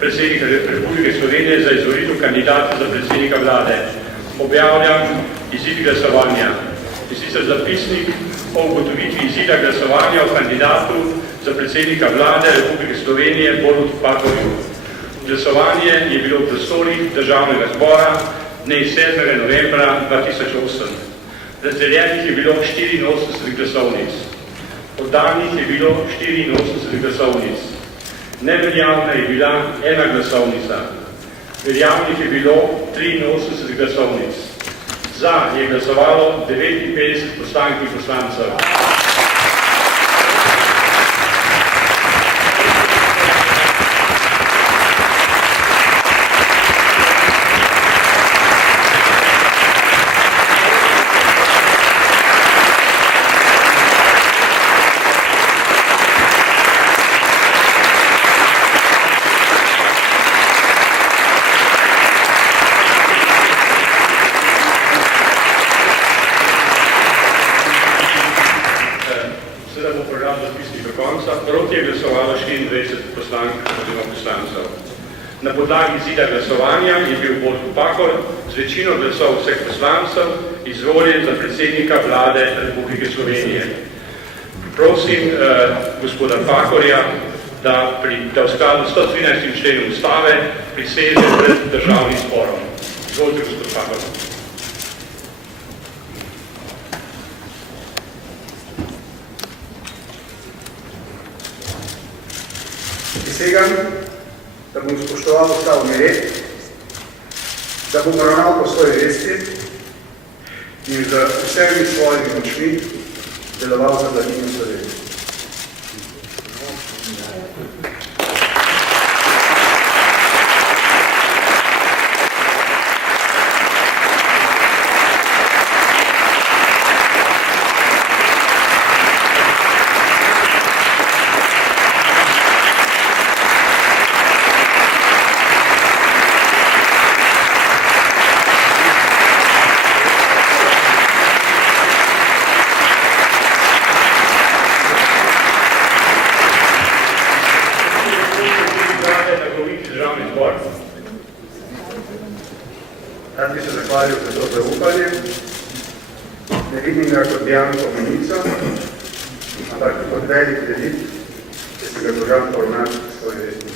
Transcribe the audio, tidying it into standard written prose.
predsednika Republike Slovenije za izvolitev kandidata za predsednika vlade. Objavljam izid glasovanja. In sicer zapisnik o ugotovitvi izida glasovanja o kandidatu za predsednika vlade Republike Slovenije Borutu Pahorju. Glasovanje je bilo v prostorih Državnega zbora dne 7. novembra 2008. Razdeljenih je bilo 84 glasovnic. Oddanih je bilo 84 glasovnic. Neveljavna je bila ena glasovnica. Veljavnih je bilo 83 glasovnic. Za je glasovalo 59 poslank in poslancev. Proti je glasovalo 24 poslank oziroma poslancev. Na podlagi izida glasovanja je bil Borut Pahor z večino glasov vseh poslancev izvoljen za predsednika vlade Republike Slovenije. Prosim gospoda Pahorja, da v skladu s 113. členom Ustave priseže pred državnim zborom. Izvolite, gospod Pahor. Prisegam, da bom spoštoval ustavni red, da bom ravnal po svoji vesti in z vsemi svojimi močmi deloval za blaginjo Slovenije. Rad bi se zahvalil za to zaupanje. Ne vidim ga kot bianko menico, ampak kot velik kredit, ki se ga dolžan poravnati svoje vesti.